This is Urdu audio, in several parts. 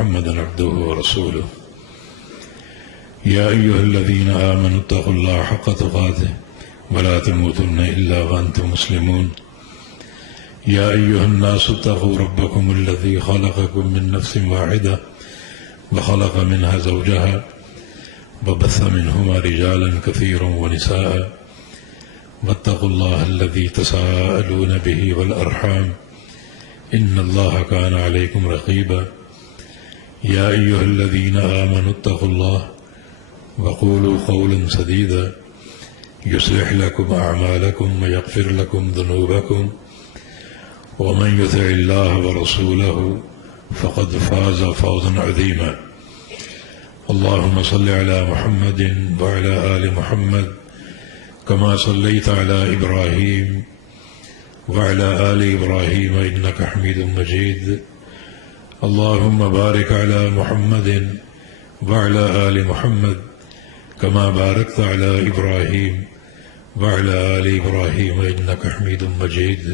محمدا عبده ورسوله يا أيها الذين آمنوا اتقوا الله حق تقاته ولا تموتن إلا وأنتم مسلمون يا أيها الناس اتقوا ربكم الذي خلقكم من نفس واحدة وخلق منها زوجها وبث منهما رجالا كثيرا ونساء واتقوا الله الذي تساءلون به والأرحام إن الله كان عليكم رقيبا يا أيها الذين آمنوا اتقوا الله وقولوا قولا سديدا يصلح لكم أعمالكم ويغفر لكم ذنوبكم ومن يطع الله ورسوله فقد فاز فوزا عظيما اللهم صل على محمد وعلى آل محمد كما صليت على إبراهيم وعلى آل إبراهيم إنك حميد مجيد اللهم بارك على محمد وعلى آل محمد كما باركت على إبراهيم وعلى آل إبراهيم إنك حميد مجيد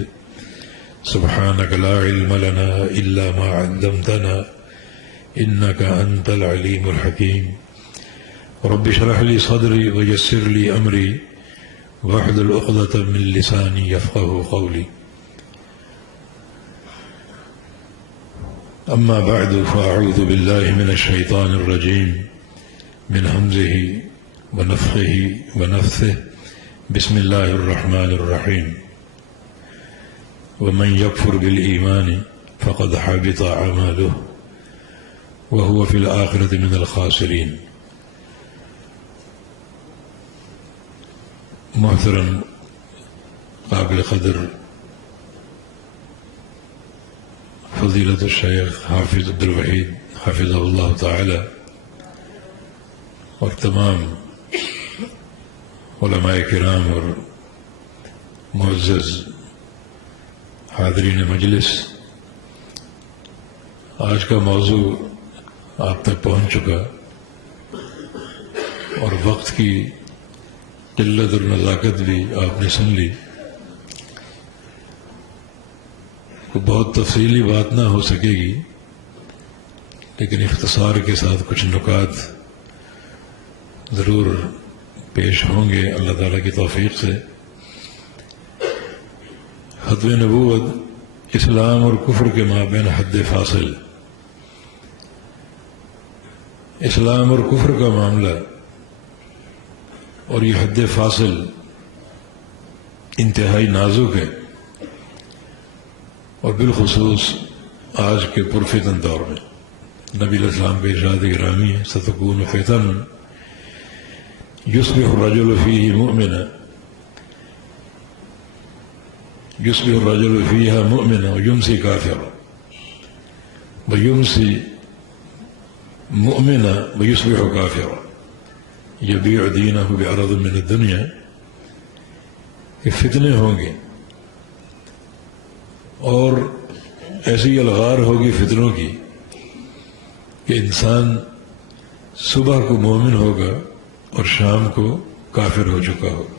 سبحانك لا علم لنا إلا ما علمتنا إنك أنت العليم الحكيم رب اشرح لي صدري ويسر لي أمري واحلل عقدة من لساني يفقهوا قولي أما بعد فأعوذ بالله من الشيطان الرجيم من همزه ونفخه ونفثه بسم الله الرحمن الرحيم ومن يكفر بالإيمان فقد حبط أعماله وهو في الآخرة من الخاسرين محترم قابل قدر فضیلت الشیخ حافظ عبدالوحید حافظہ اللہ تعالی اور تمام علماء کرام اور معزز حاضرین مجلس، آج کا موضوع آپ تک پہنچ چکا اور وقت کی قلت اور نزاکت بھی آپ نے سن لی. بہت تفصیلی بات نہ ہو سکے گی لیکن اختصار کے ساتھ کچھ نکات ضرور پیش ہوں گے اللہ تعالیٰ کی توفیق سے. ختم نبوت اسلام اور کفر کے مابین حد فاصل. اسلام اور کفر کا معاملہ اور یہ حد فاصل انتہائی نازک ہے، اور بالخصوص آج کے پرفتن دور میں. نبی علیہ السلام کا ارشاد گرامی ہے ستکون فتن یصبح الرجل فیہ مؤمنا یصبح الرجل فیہا مؤمنا ویمسی کافرا ویمسی مؤمنا ویصبح کافرا یبیع دینہ بعرض من الدنیا. کہ فتنے ہوں گے اور ایسی الغار ہوگی فتنوں کی کہ انسان صبح کو مومن ہوگا اور شام کو کافر ہو چکا ہوگا،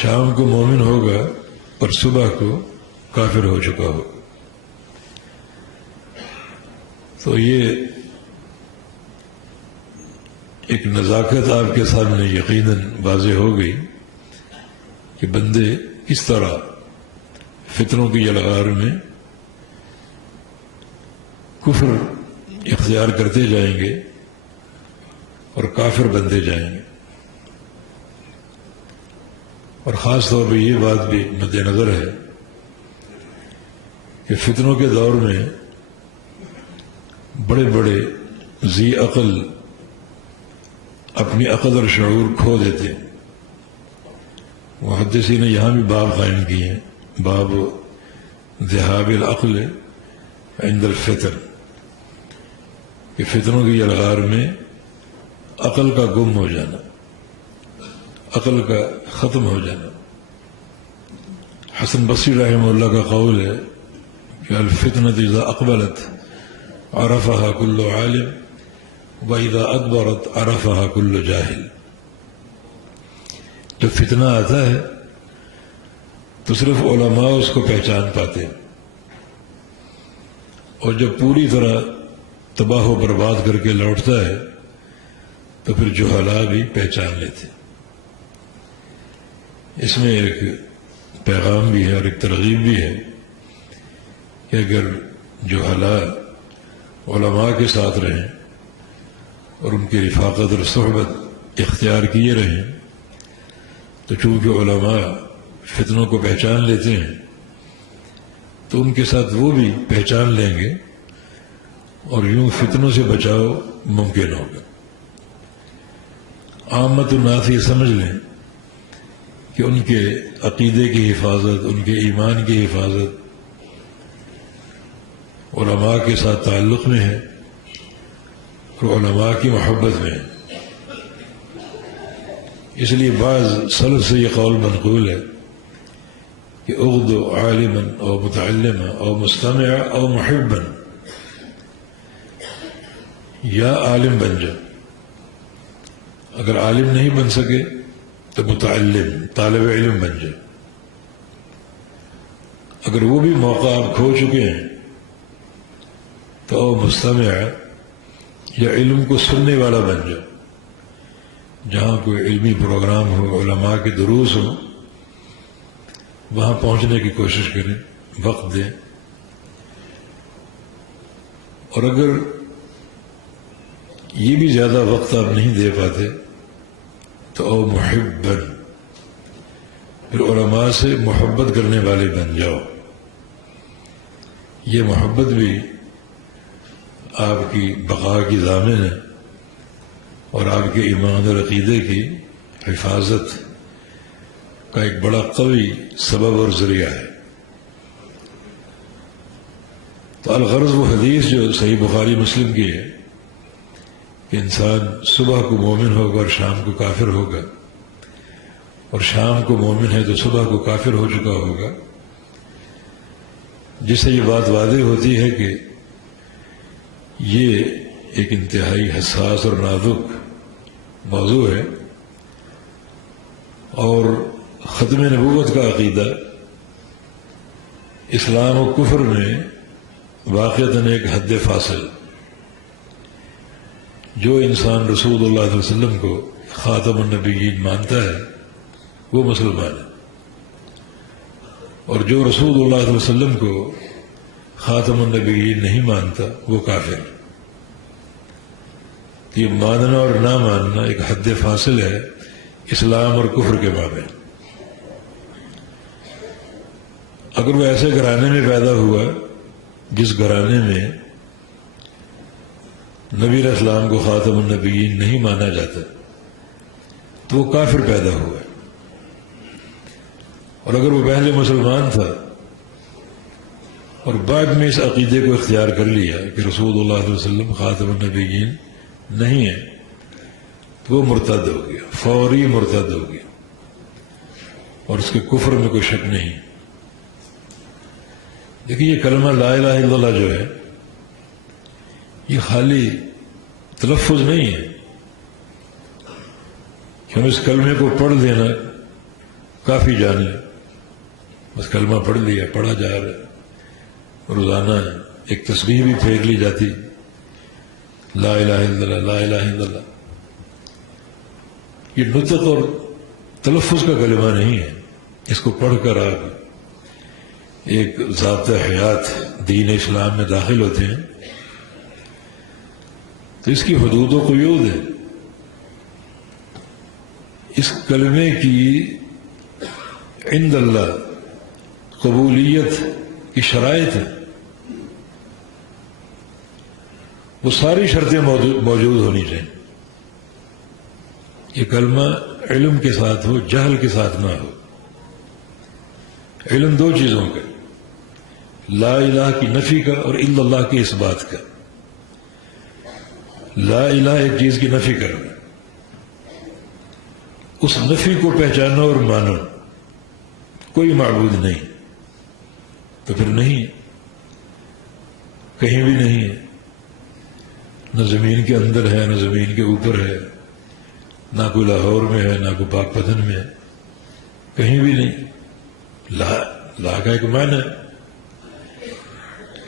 شام کو مومن ہوگا اور صبح کو کافر ہو چکا ہوگا. تو یہ ایک نزاکت آپ کے سامنے یقیناً واضح ہو گئی کہ بندے کس طرح فتنوں کی الغار میں کفر اختیار کرتے جائیں گے اور کافر بنتے جائیں گے. اور خاص طور پہ یہ بات بھی مد نظر ہے کہ فتنوں کے دور میں بڑے بڑے ذی عقل اپنی عقل اور شعور کھو دیتے ہیں. محدثین نے یہاں بھی باب قائم کیے ہیں، باب ذہاب العقل عند الفتن، کہ فتنوں کی الغار میں عقل کا گم ہو جانا، عقل کا ختم ہو جانا. حسن بصری رحمہ اللہ کا قول ہے کہ الفتنة اذا اقبلت عرفها كل عالم وَإِذَا أَدْبَرَتْ عَرَفَهَا كُلُّ جَاهِلٍ. جب فتنہ آتا ہے تو صرف علماء اس کو پہچان پاتے ہیں، اور جب پوری طرح تباہ و برباد کر کے لوٹتا ہے تو پھر جہلا بھی پہچان لیتے. اس میں ایک پیغام بھی ہے اور ایک ترغیب بھی ہے کہ اگر جہلا علماء کے ساتھ رہیں اور ان کی رفاقت اور صحبت اختیار کیے رہیں تو چونکہ علماء فتنوں کو پہچان لیتے ہیں تو ان کے ساتھ وہ بھی پہچان لیں گے اور یوں فتنوں سے بچاؤ ممکن ہوگا. عامت الناس یہ سمجھ لیں کہ ان کے عقیدے کی حفاظت، ان کے ایمان کی حفاظت علماء کے ساتھ تعلق میں ہے اور علماء کی محبت میں ہے. اس لیے بعض سلف سے یہ قول منقول ہے کہ اغد عالما او متعلما او مستمعا او محبا، یا عالم بن جا، اگر عالم نہیں بن سکے تو متعلم طالب علم بن جا، اگر وہ بھی موقع آپ کھو چکے ہیں تو او مستمع یا علم کو سننے والا بن جا. جہاں کوئی علمی پروگرام ہو، علماء کے دروس ہو، وہاں پہنچنے کی کوشش کریں، وقت دیں. اور اگر یہ بھی زیادہ وقت آپ نہیں دے پاتے تو او محبن، پھر علماء سے محبت کرنے والے بن جاؤ. یہ محبت بھی آپ کی بقا کی ضامن ہے اور آپ کے ایمان اور عقیدے کی حفاظت کا ایک بڑا قوی سبب اور ذریعہ ہے. تو الغرض وہ حدیث جو صحیح بخاری مسلم کی ہے کہ انسان صبح کو مومن ہوگا اور شام کو کافر ہوگا، اور شام کو مومن ہے تو صبح کو کافر ہو چکا ہوگا، جس سے یہ بات واضح ہوتی ہے کہ یہ ایک انتہائی حساس اور نازک موضوع ہے. اور ختم نبوت کا عقیدہ اسلام و کفر میں واقعتاً ایک حد فاصل. جو انسان رسول اللہ صلی اللہ علیہ وسلم کو خاتم النبیین مانتا ہے وہ مسلمان ہے، اور جو رسول اللہ صلی اللہ علیہ وسلم کو خاتم النبیین نہیں مانتا وہ کافر. یہ ماننا اور نہ ماننا ایک حد فاصل ہے اسلام اور کفر کے مابین. اگر وہ ایسے گھرانے میں پیدا ہوا جس گھرانے میں نبی علیہ السلام کو خاتم النبیین نہیں مانا جاتا تو وہ کافر پیدا ہوا. اور اگر وہ پہلے مسلمان تھا اور بعد میں اس عقیدے کو اختیار کر لیا کہ رسول اللہ صلی اللہ علیہ وسلم خاتم النبیین نہیں ہے تو وہ مرتد ہو گیا، فوری مرتد ہو گیا، اور اس کے کفر میں کوئی شک نہیں. دیکھیے یہ کلمہ لا الہ الا اللہ جو ہے یہ خالی تلفظ نہیں ہے کہ ہم اس کلمے کو پڑھ لینا کافی جان لیں. بس کلمہ پڑھ لیا، پڑھا جا رہا ہے، روزانہ ایک تسبیح بھی پھیر لی جاتی، لا الہ الا اللہ، لا الہ الا اللہ. یہ نطق اور تلفظ کا کلمہ نہیں ہے. اس کو پڑھ کر آپ ایک ضابطہ حیات دین اسلام میں داخل ہوتے ہیں تو اس کی حدود و قیود ہے. اس کلمے کی عند اللہ قبولیت کی شرائط ہے، وہ ساری شرطیں موجود ہونی چاہیے. یہ کلمہ علم کے ساتھ ہو، جہل کے ساتھ نہ ہو. علم دو چیزوں کا، لا الہ کی نفی کا اور الا اللہ کے اس بات کا. لا الہ ایک چیز کی نفی کرنا، اس نفی کو پہچانو اور مانو، کوئی معبود نہیں تو پھر نہیں، کہیں بھی نہیں ہے، نہ زمین کے اندر ہے، نہ زمین کے اوپر ہے، نہ کوئی لاہور میں ہے، نہ کوئی پاک پتن میں ہے، کہیں بھی نہیں. لا کا ایک معنی ہے.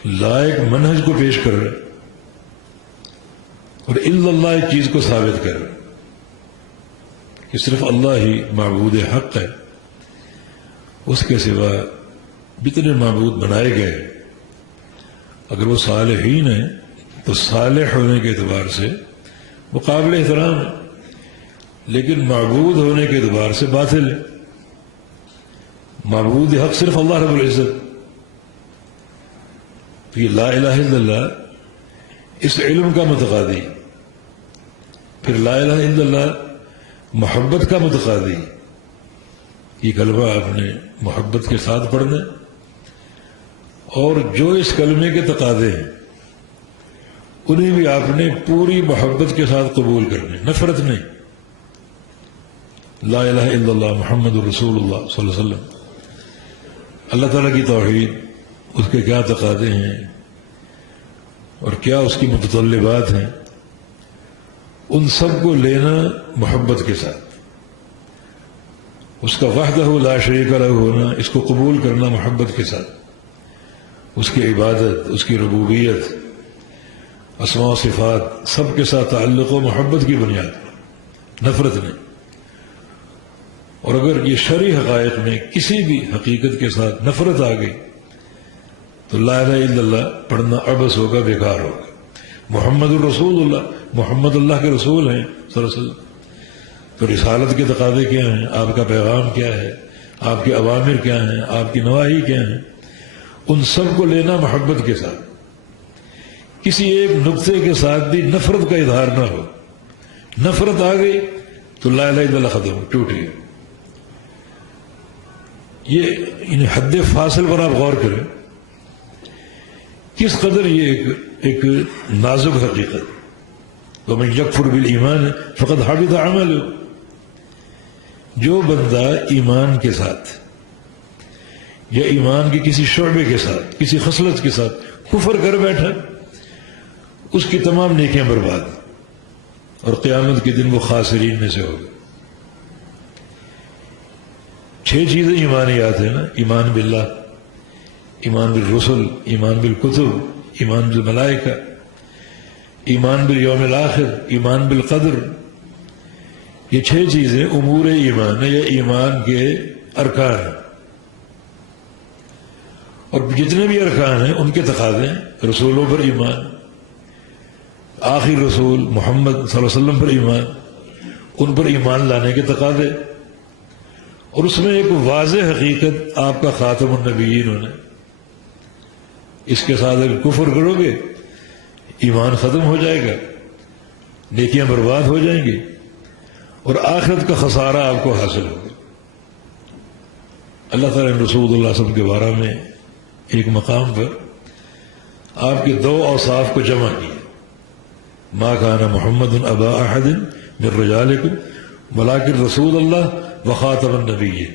لائق منہج کو پیش کر رہا ہے اور الا اللہ ایک چیز کو ثابت کر رہا ہے کہ صرف اللہ ہی معبود حق ہے، اس کے سوا جتنے معبود بنائے گئے اگر وہ صالحین ہیں تو صالح ہونے کے اعتبار سے وہ قابل احترام ہے، لیکن معبود ہونے کے اعتبار سے باطل ہے۔ معبود حق صرف اللہ رب العزت، تو یہ لا الہ الا اللہ اس علم کا متقاضی، پھر لا الہ الا اللہ محبت کا متقاضی، یہ کلمہ آپ نے محبت کے ساتھ پڑھنا ہے، اور جو اس کلمے کے تقاضے ہیں انہیں بھی آپ نے پوری محبت کے ساتھ قبول کرنے، نفرت نہیں۔ لا الہ الا اللہ محمد الرسول اللہ صلی اللہ علیہ وسلم، اللہ تعالیٰ کی توحید، اس کے کیا تقاضے ہیں اور کیا اس کی متطلبات ہیں، ان سب کو لینا محبت کے ساتھ، اس کا وحدہ لا شریک لہ ہونا، اس کو قبول کرنا محبت کے ساتھ، اس کی عبادت، اس کی ربوبیت، اسماء و صفات سب کے ساتھ تعلق و محبت کی بنیاد، نفرت نہیں۔ اور اگر یہ شرعی حقائق میں کسی بھی حقیقت کے ساتھ نفرت آ گئی تو لا الہ الا اللہ پڑھنا عبث ہوگا، بیکار ہوگا۔ محمد الرسول اللہ، محمد اللہ کے رسول ہیں صلی اللہ علیہ وسلم، تو رسالت کے تقاضے کیا ہیں، آپ کا پیغام کیا ہے، آپ کے اوامر کیا ہیں، آپ کی نواہی کیا ہیں، ان سب کو لینا محبت کے ساتھ، کسی ایک نقطے کے ساتھ بھی نفرت کا اظہار نہ ہو۔ نفرت آ گئی تو لا الہ الا اللہ ختم، ٹوٹ گئی۔ یہ حد فاصل پر آپ غور کریں، کس قدر یہ ایک نازک حقیقت۔ وَمَن يَكْفُرْ بِالْإِيمَانِ فَقَدْ حَبِطَ عَمَلُهُ، جو بندہ ایمان کے ساتھ یا ایمان کے کسی شعبے کے ساتھ، کسی خصلت کے ساتھ کفر کر بیٹھا، اس کی تمام نیکیاں برباد، اور قیامت کے دن وہ خاسرین میں سے ہوگا۔ 6 چیزیں ایمانیات ہیں نا، ایمان باللہ، ایمان بالرسل، ایمان بالکتب، ایمان بالملائکہ، ایمان بالیوم الآخر، ایمان بالقدر۔ یہ 6 چیزیں امور ایمان ہیں، یا ایمان کے ارکان ہیں، اور جتنے بھی ارکان ہیں ان کے تقاضے ہیں۔ رسولوں پر ایمان، آخری رسول محمد صلی اللہ علیہ وسلم پر ایمان، ان پر ایمان لانے کے تقاضے، اور اس میں ایک واضح حقیقت آپ کا خاتم النبیین ہونا۔ اس کے ساتھ اگر کفر کرو گے ایمان ختم ہو جائے گا، نیکیاں برباد ہو جائیں گی، اور آخرت کا خسارہ آپ کو حاصل ہوگا۔ اللہ تعالیٰ نے رسول اللہ صلی اللہ علیہ وسلم کے بارے میں ایک مقام پر آپ کے 2 اوصاف کو جمع کیا۔ ما کان محمد ابا احد من رجالکم ولکن رسول اللہ وخاتم النبیین،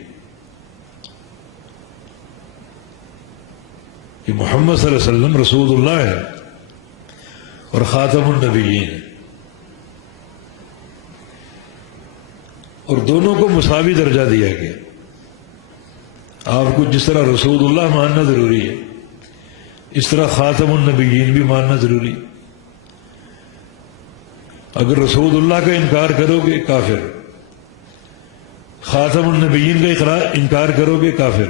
کہ محمد صلی اللہ علیہ وسلم رسول اللہ ہے اور خاتم النبیین ہے، اور دونوں کو مساوی درجہ دیا گیا۔ آپ کو جس طرح رسول اللہ ماننا ضروری ہے، اس طرح خاتم النبیین بھی ماننا ضروری ہے۔ اگر رسول اللہ کا انکار کرو گے کافر، خاتم النبیین کا انکار کرو گے کافر۔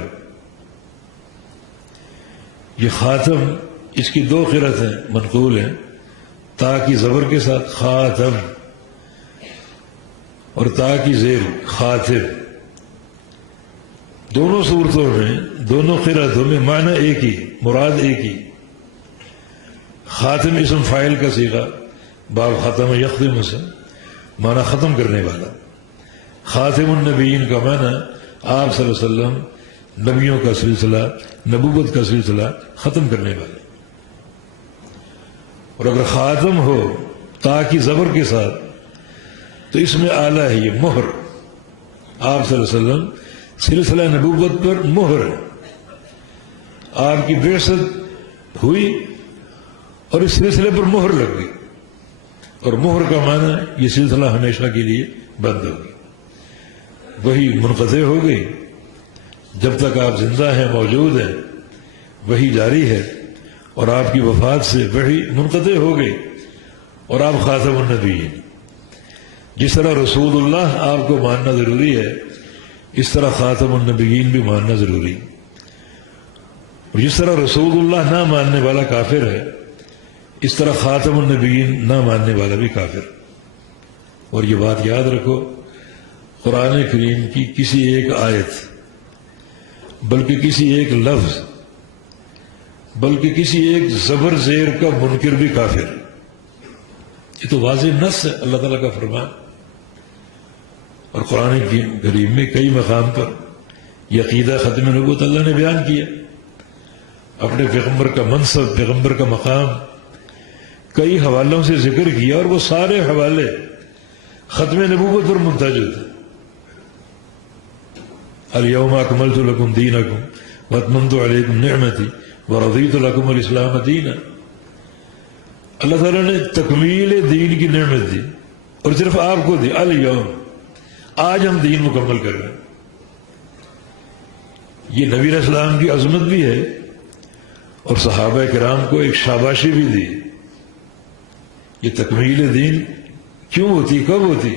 یہ خاتم، اس کی 2 قرأتیں منقول ہیں، تا کی زبر کے ساتھ خاتم، اور تا کی زیر خاتم۔ دونوں صورتوں میں، دونوں قرأتوں میں معنی ایک ہی، مراد ایک ہی۔ خاتم اسم فاعل کا صیغہ، باب ختم یختم سے معنی ختم کرنے والا۔ خاتم النبیین کا معنی آپ صلی اللہ علیہ وسلم، نبیوں کا سلسلہ، نبوت کا سلسلہ ختم کرنے والا۔ اور اگر خاتم ہو تا کی زبر کے ساتھ تو اس میں اعلیٰ ہے، یہ مہر، آپ صلی اللہ علیہ وسلم سلسلہ نبوت پر مہر ہے۔ آپ کی بعثت ہوئی اور اس سلسلے پر مہر لگ گئی، اور مہر کا معنی یہ سلسلہ ہمیشہ کے لیے بند ہو گئی، وہی منقطع ہو گئی۔ جب تک آپ زندہ ہیں، موجود ہیں، وہی جاری ہے، اور آپ کی وفات سے وحی منقطع ہو گئی اور آپ خاتم النبیین. جس طرح رسول اللہ آپ کو ماننا ضروری ہے اس طرح خاتم النبیین بھی ماننا ضروری. اور جس طرح رسول اللہ نہ ماننے والا کافر ہے اس طرح خاتم النبیین نہ ماننے والا بھی کافر. اور یہ بات یاد رکھو، قرآن کریم کی کسی ایک آیت، بلکہ کسی ایک لفظ، بلکہ کسی ایک زبر زیر کا منکر بھی کافر. یہ تو واضح نص ہے اللہ تعالیٰ کا فرمان. اور قرآن کریم میں کئی مقام پر یہ عقیدہ ختم نبوت اللہ نے بیان کیا. اپنے پیغمبر کا منصب، پیغمبر کا مقام کئی حوالوں سے ذکر کیا، اور وہ سارے حوالے ختم نبوت پر منتج ہوتے. الیوم اکملت لکم دینکم واتممت علیکم نعمتی ورضیت لکم الاسلام دینا. اللہ تعالیٰ نے تکمیل دین کی نعمت دی اور صرف آپ کو دی. الیوم، آج ہم دین مکمل کر رہے ہیں. یہ نبی علیہ السلام کی عظمت بھی ہے اور صحابہ کرام کو ایک شاباشی بھی دی. یہ تکمیل دین کیوں ہوتی، کب ہوتی؟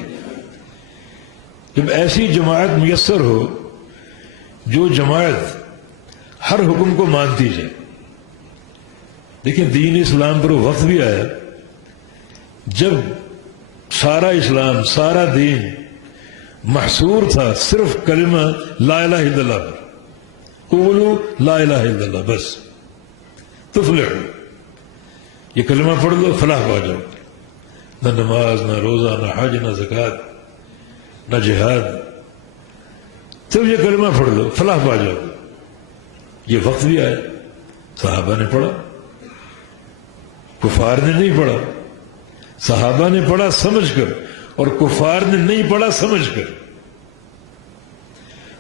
جب ایسی جماعت میسر ہو جو جماعت ہر حکم کو مانتی جائے. لیکن دین اسلام پر وقت بھی آیا جب سارا اسلام، سارا دین محصور تھا صرف کلمہ لا الہ الا اللہ پر. قولوا لا الہ الا اللہ، بس تفلحوا. یہ کلمہ پڑھ لو فلاح پا جاؤ. نہ نماز، نہ روزہ، نہ حج، نہ زکوٰۃ، نہ جہاد. صرف یہ کلمہ پڑھ لو فلاح پا جاؤ. یہ وقت بھی آیا، صحابہ نے پڑھا، کفار نے نہیں پڑھا. صحابہ نے پڑھا سمجھ کر اور کفار نے نہیں پڑھا سمجھ کر.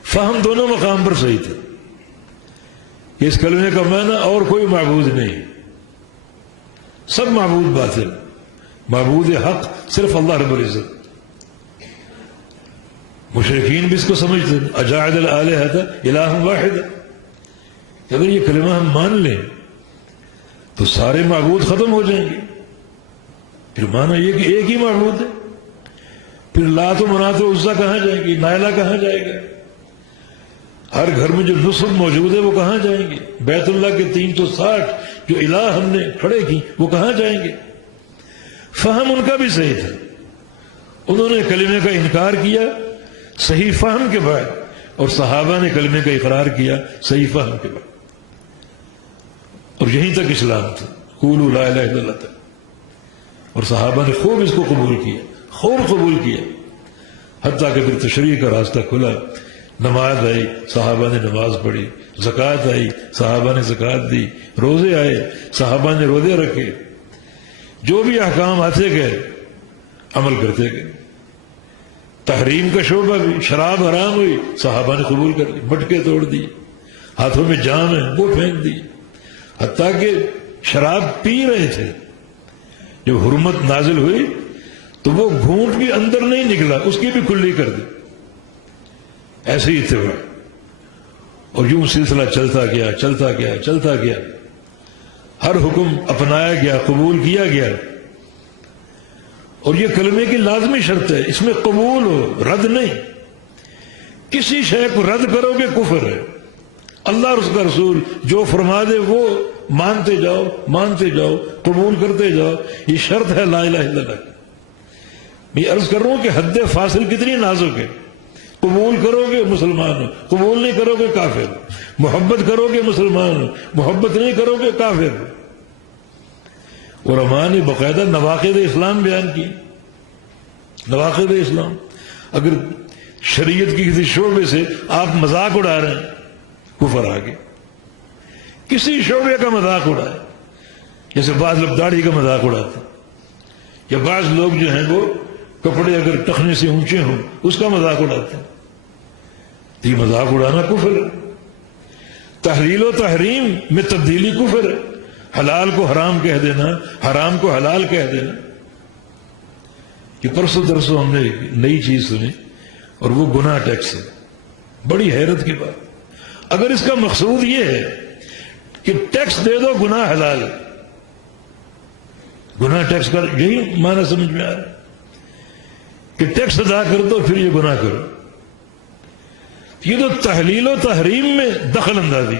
فہم دونوں مقام پر صحیح تھا کہ اس کلمے کا معنی اور کوئی معبود نہیں، سب معبود باطل، معبود حق صرف اللہ رب العزت. مشرکین بھی اس کو سمجھتے ہیں، اجاعل الآلہۃ الہا واحدا. اگر یہ کلمہ ہم مان لیں تو سارے معبود ختم ہو جائیں گے. پھر مانا یہ کہ ایک ہی معبود ہے. پھر لات و منات و عزا کہاں جائیں گی؟ نائلہ کہاں جائے گا؟ ہر گھر میں جو نصب موجود ہے وہ کہاں جائیں گے؟ بیت اللہ کے 360 جو الہ ہم نے کھڑے کی وہ کہاں جائیں گے؟ فہم ان کا بھی صحیح تھا. انہوں نے کلمے کا انکار کیا صحیح فہم کے بعد، اور صحابہ نے کلمے کا اقرار کیا صحیح فہم کے بعد. اور یہیں تک اسلام تھا، قولوا لا الہ الا اللہ تک. اور صحابہ نے خوب اس کو قبول کیا، خوب قبول کیا، حتیٰ کہ پھر تشریح کا راستہ کھلا. نماز آئی، صحابہ نے نماز پڑھی. زکوٰۃ آئی، صحابہ نے زکوٰۃ دی. روزے آئے، صحابہ نے روزے رکھے. جو بھی احکام آتے گئے عمل کرتے گئے. تحریم کا شعبہ بھی، شراب حرام ہوئی، صحابہ نے قبول کر لی، مٹکے توڑ دی، ہاتھوں میں جام ہے وہ پھینک دی. حتیٰ کہ شراب پی رہے تھے، جب حرمت نازل ہوئی تو وہ گھونٹ بھی اندر نہیں نکلا، اس کی بھی کھلی کر دی. ایسے ہی اتباع. اور یوں سلسلہ چلتا گیا چلتا گیا چلتا گیا. ہر حکم اپنایا گیا، قبول کیا گیا. اور یہ کلمے کی لازمی شرط ہے، اس میں قبول ہو، رد نہیں. کسی شے کو رد کرو گے کفر ہے. اللہ اور اس کا رسول جو فرما دے وہ مانتے جاؤ، مانتے جاؤ، قبول کرتے جاؤ. یہ شرط ہے لا الہ الا اللہ. میں عرض کر رہا ہوں کہ حد فاصل کتنی نازک ہے. قبول کرو گے مسلمان ہو، قبول نہیں کرو گے کافر ہو. محبت کرو گے مسلمان ہو، محبت نہیں کرو گے کافر ہو. علماء نے باقاعدہ نواقض اسلام بیان کی. نواقض اسلام، اگر شریعت کی کسی شعبے سے آپ مذاق اڑا رہے ہیں، کفر آگے. کسی شعبے کا مذاق اڑائے، جیسے بعض لوگ داڑھی کا مذاق اڑاتے ہیں، یا بعض لوگ جو ہیں وہ کپڑے اگر ٹخنے سے اونچے ہوں اس کا مذاق اڑاتے ہیں. تو یہ مذاق اڑانا کفر ہے. تحلیل و تحریم میں تبدیلی کفر ہے. حلال کو حرام کہہ دینا، حرام کو حلال کہہ دینا. کہ پرسوں درسوں ہم نے نئی چیز سنی اور وہ گناہ ٹیکس ہے. بڑی حیرت کی بات. اگر اس کا مقصود یہ ہے کہ ٹیکس دے دو گناہ حلال، گناہ ٹیکس کر، یہی معنی سمجھ میں آ رہا ہے کہ ٹیکس ادا کر دو پھر یہ گناہ کرو. یہ تو تحلیل و تحریم میں دخل اندازی،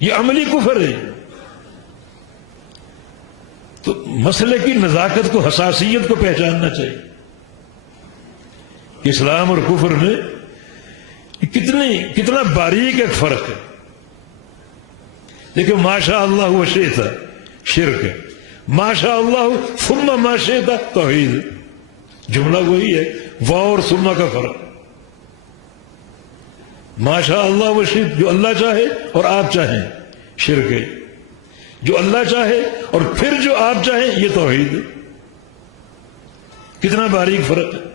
یہ عملی کفر ہے. تو مسئلے کی نزاکت کو، حساسیت کو پہچاننا چاہیے کہ اسلام اور کفر میں کتنا باریک ایک فرق ہے. دیکھیں ماشاء اللہ و شئت شرک ہے، ماشاء اللہ ثم ما شئت توحید. جملہ وہی ہے، واو اور ثم کا فرق. ماشاء اللہ و شئت جو اللہ چاہے اور آپ چاہیں شرک ہے، جو اللہ چاہے اور پھر جو آپ چاہیں یہ توحید ہے. کتنا باریک فرق ہے.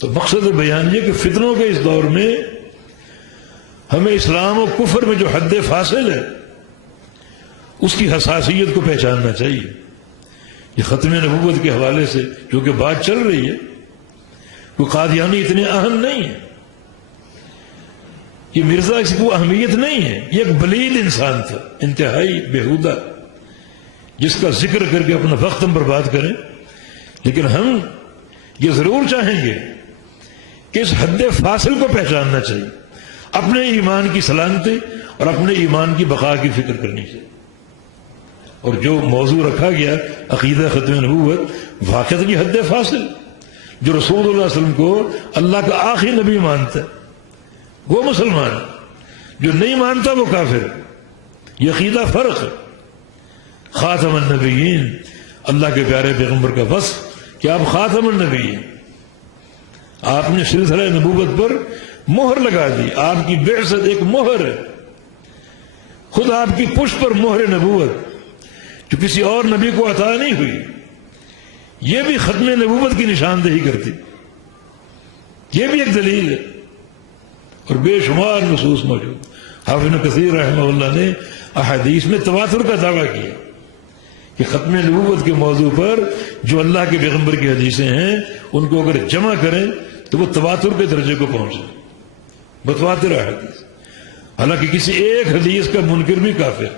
تو مقصد بیان یہ کہ فتنوں کے اس دور میں ہمیں اسلام و کفر میں جو حد فاصل ہے اس کی حساسیت کو پہچاننا چاہیے. یہ ختم نبوت کے حوالے سے جو کہ بات چل رہی ہے، وہ قادیانی اتنے اہم نہیں ہے، یہ مرزا اس کو اہمیت نہیں ہے. یہ ایک بلیل انسان تھا، انتہائی بیہودہ، جس کا ذکر کر کے اپنا وقت ہم برباد کریں. لیکن ہم یہ ضرور چاہیں گے کہ اس حد فاصل کو پہچاننا چاہیے، اپنے ایمان کی سلامتی اور اپنے ایمان کی بقا کی فکر کرنی چاہیے. اور جو موضوع رکھا گیا عقیدہ ختم نبوت، واقعی کی حد فاصل، جو رسول اللہ علیہ وسلم کو اللہ کا آخری نبی مانتا ہے وہ مسلمان، جو نہیں مانتا وہ کافر. یہ عقیدہ فرق ہے. خاتم النبیین، اللہ کے پیارے پیغمبر کا وصف کہ آپ خاتم النبیین، آپ نے سلسلہ نبوت پر مہر لگا دی. آپ کی بعثت ایک مہر ہے، خود آپ کی پشت پر مہر نبوت جو کسی اور نبی کو عطا نہیں ہوئی. یہ بھی ختم نبوت کی نشاندہی کرتی، یہ بھی ایک دلیل ہے. اور بے شمار نصوص موجود. حافظ کثیر رحمہ اللہ نے احادیث میں تواتر کا دعویٰ کیا کہ ختم نبوت کے موضوع پر جو اللہ کے پیغمبر کی حدیثیں ہیں ان کو اگر جمع کریں تو وہ تواتر کے درجے کو پہنچے، متواتر احادیث. حالانکہ کسی ایک حدیث کا منکر بھی کافر.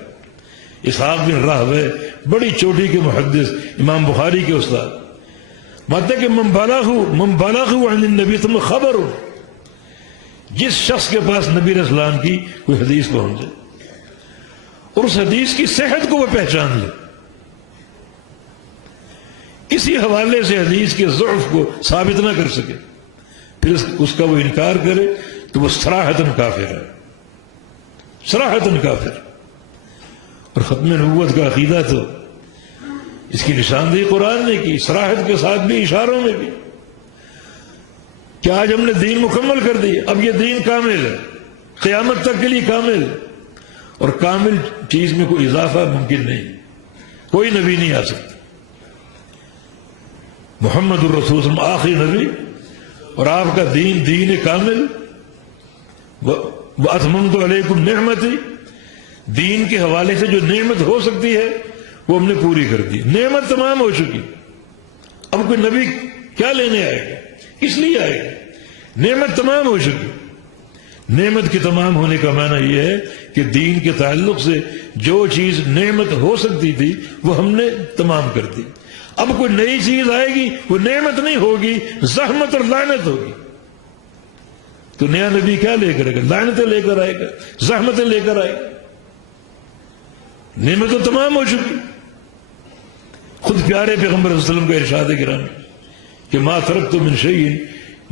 اسحاق بن راہوے بڑی چوٹی کے محدث، امام بخاری کے استاد، مانتے کہ من بلغ عن النبی ثم خبر، جس شخص کے پاس نبی علیہ السلام کی کوئی حدیث پہنچے اور اس حدیث کی صحت کو وہ پہچان لے، کسی حوالے سے حدیث کے ضعف کو ثابت نہ کر سکے، پھر اس کا وہ انکار کرے تو وہ صراحتاً کافر ہے، صراحتاً کافر. اور ختم نبوت کا عقیدہ تو اس کی نشاندہی قرآن نے کی، صراحت کے ساتھ بھی، اشاروں میں بھی، کہ آج ہم نے دین مکمل کر دی، اب یہ دین کامل ہے، قیامت تک کے لیے کامل ہے. اور کامل چیز میں کوئی اضافہ ممکن نہیں، کوئی نبی نہیں آ سکتا. محمد الرسول صلی اللہ علیہ وسلم آخری نبی، اور آپ کا دین کامل. وَأَتْمَمْتُ عَلَيْكُمْ نِعْمَتِي، دین کے حوالے سے جو نعمت ہو سکتی ہے وہ ہم نے پوری کر دی. نعمت تمام ہو چکی، اب کوئی نبی کیا لینے آئے گا، کس لیے آئے گا؟ نعمت تمام ہو چکی. نعمت کے تمام ہونے کا معنی یہ ہے کہ دین کے تعلق سے جو چیز نعمت ہو سکتی تھی وہ ہم نے تمام کر دی. اب کوئی نئی چیز آئے گی، وہ نعمت نہیں ہوگی، زحمت اور لعنت ہوگی. تو نیا نبی کیا لے کر آئے گا؟ لعنتیں لے کر آئے گا، زحمتیں لے کر آئے گا. نعمت تو تمام ہو چکی. خود پیارے پیغمبر صلی اللہ علیہ وسلم کا ارشاد گرامی کہ ما ترکت من شیء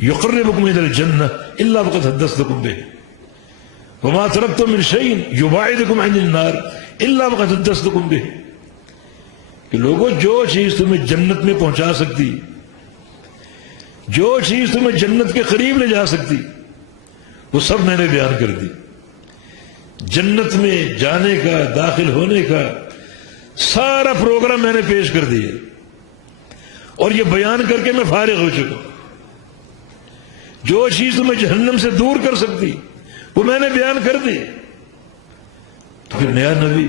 یقربکم الی الجنہ الا وقد حدثتکم بہ وما ترکت من شیء یباعدکم عن النار الا وقد حدثتکم بہ. کہ لوگوں، جو چیز تمہیں جنت میں پہنچا سکتی، جو چیز تمہیں جنت کے قریب لے جا سکتی، وہ سب میں نے بیان کر دی. جنت میں جانے کا، داخل ہونے کا سارا پروگرام میں نے پیش کر دیا، اور یہ بیان کر کے میں فارغ ہو چکا. جو چیز تمہیں جہنم سے دور کر سکتی وہ میں نے بیان کر دی. تو پھر نیا نبی